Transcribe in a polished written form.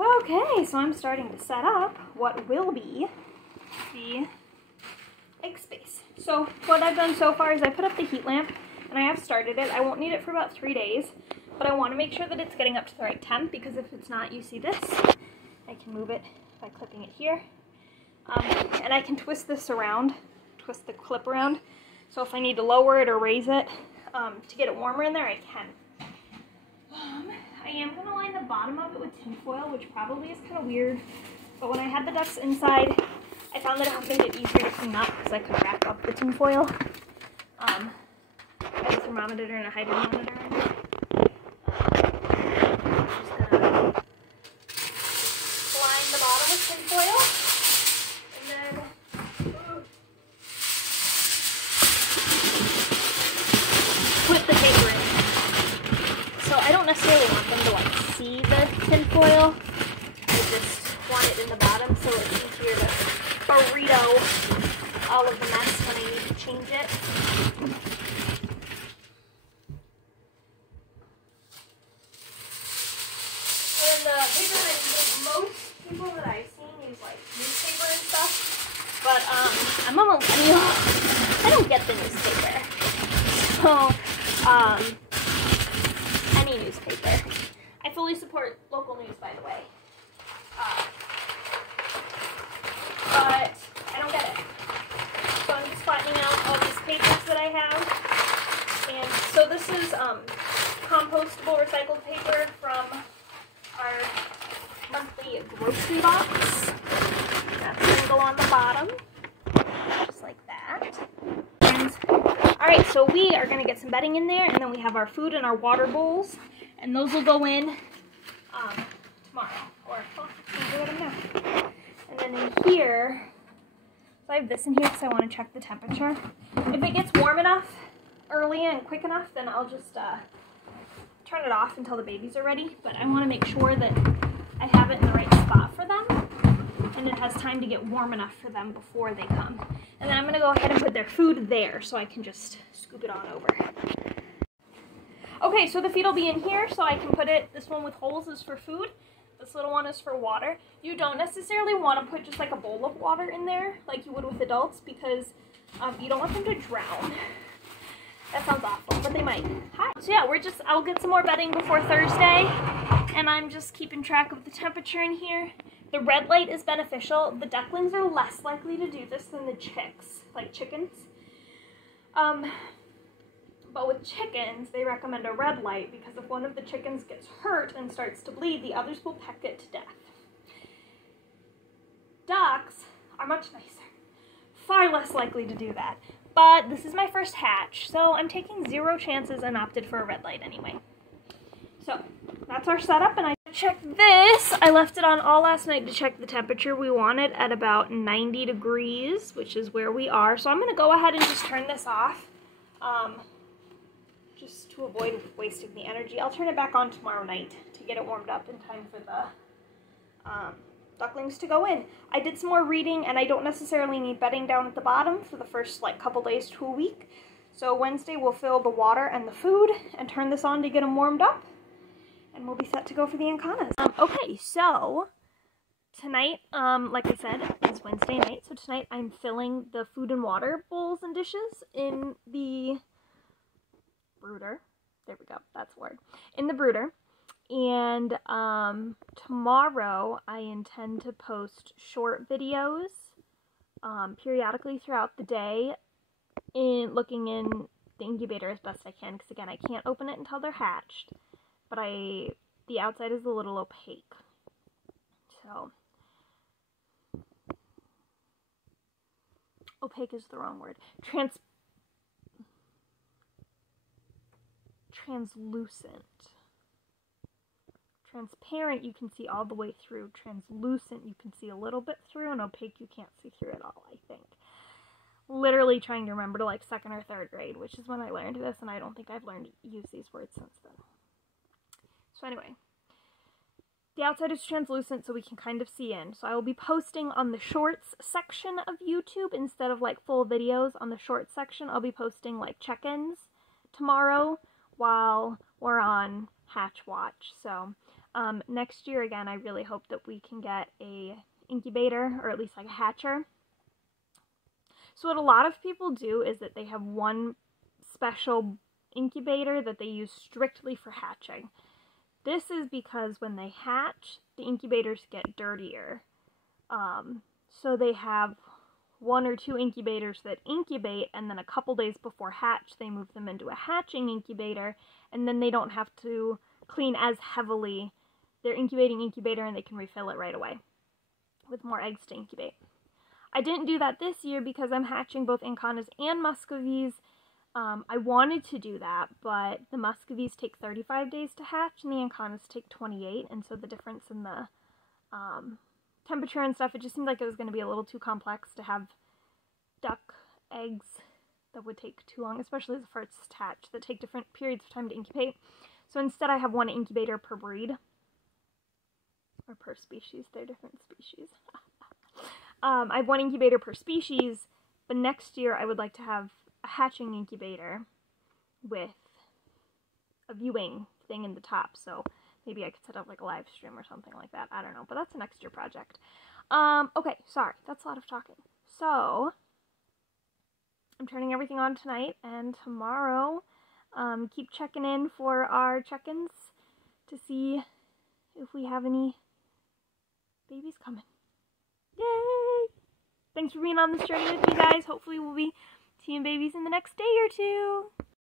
Okay, so I'm starting to set up what will be the egg space. So what I've done so far is I put up the heat lamp and I have started it. I won't need it for about 3 days, but I want to make sure that it's getting up to the right temp, because if it's not, you see this, I can move it by clipping it here. And I can twist this around, twist the clip around. So if I need to lower it or raise it to get it warmer in there, I can. I am going to line the bottom of it with tin foil, which probably is kind of weird, but when I had the ducks inside, I found that it made it easier to clean up because I could wrap up the tin foil. I have a thermometer and a hydrometer in there. I'm just going to line the bottom with tin foil, and then put the paper in. So I don't necessarily want them to like see the tin foil. I just want it in the bottom so it's easier to burrito all of the mess when I need to change it. And the paper that most people that I've seen use like newspaper and stuff, but I'm a millennial. I don't get the newspaper. So any newspaper. I fully support local news, by the way. But I don't get it. So I'm just flattening out all these papers that I have. And so this is compostable recycled paper from our monthly grocery box. That's going to go on the bottom, just like that. And alright, so we are going to get some bedding in there, and then we have our food and our water bowls, and those will go in tomorrow, or well, I'll do it now. And then in here, so I have this in here because I want to check the temperature. If it gets warm enough early and quick enough, then I'll just turn it off until the babies are ready, but I want to make sure that I have it in the right spot for them, and it has time to get warm enough for them before they come. And then I'm going to go ahead and put their food there so I can just scoop it on over. Okay, so the feed will be in here, so I can put it, this one with holes is for food, this little one is for water. You don't necessarily want to put just like a bowl of water in there like you would with adults, because you don't want them to drown. That sounds awful, but they might. Hi. So yeah, I'll get some more bedding before Thursday, and I'm just keeping track of the temperature in here. The red light is beneficial. The ducklings are less likely to do this than the chicks, like chickens. But with chickens, they recommend a red light because if one of the chickens gets hurt and starts to bleed, the others will peck it to death. Ducks are much nicer. Far less likely to do that. But this is my first hatch, so I'm taking 0 chances and opted for a red light anyway. So, that's our setup, and I checked this. I left it on all last night to check the temperature. We want it at about 90 degrees, which is where we are. So I'm going to go ahead and just turn this off, just to avoid wasting the energy. I'll turn it back on tomorrow night to get it warmed up in time for the ducklings to go in. I did some more reading, and I don't necessarily need bedding down at the bottom for the first like couple days to a week. So Wednesday we'll fill the water and the food and turn this on to get them warmed up, and we'll be set to go for the Ancanas. Okay, so tonight, like I said, is Wednesday night, so tonight I'm filling the food and water bowls and dishes in the brooder. There we go, that's the word. In the brooder. And tomorrow I intend to post short videos periodically throughout the day, looking in the incubator as best I can, because again, I can't open it until they're hatched, but the outside is a little opaque. So opaque is the wrong word. Translucent. Transparent, you can see all the way through. Translucent, you can see a little bit through. And opaque, you can't see through at all, I think. Literally trying to remember to like 2nd or 3rd grade, which is when I learned this, and I don't think I've learned to use these words since then. So anyway, the outside is translucent so we can kind of see in. So I will be posting on the shorts section of YouTube instead of like full videos. On the shorts section, I'll be posting like check-ins tomorrow while we're on hatch watch. So Next year, again, I really hope that we can get a incubator, or at least like a hatcher. So what a lot of people do is that they have one special incubator that they use strictly for hatching. This is because when they hatch, the incubators get dirtier. So they have 1 or 2 incubators that incubate, and then a couple days before hatch, they move them into a hatching incubator, and then they don't have to clean as heavily their incubating incubator, and they can refill it right away with more eggs to incubate. I didn't do that this year because I'm hatching both Anconas and Muscovies. I wanted to do that, but the Muscovies take 35 days to hatch, and the Anconas take 28, and so the difference in the temperature and stuff, it just seemed like it was going to be a little too complex to have duck eggs that would take too long, especially as the first hatch, that take different periods of time to incubate. So instead I have 1 incubator per breed, or per species. They're different species. I have 1 incubator per species, but next year I would like to have a hatching incubator with a viewing thing in the top, so maybe I could set up like a live stream or something like that. I don't know, but that's a next year project. Okay, sorry, that's a lot of talking. So, I'm turning everything on tonight, and tomorrow, keep checking in for our check-ins to see if we have any babies coming. Yay! Thanks for being on this journey with me, guys. Hopefully we'll be seeing babies in the next day or 2.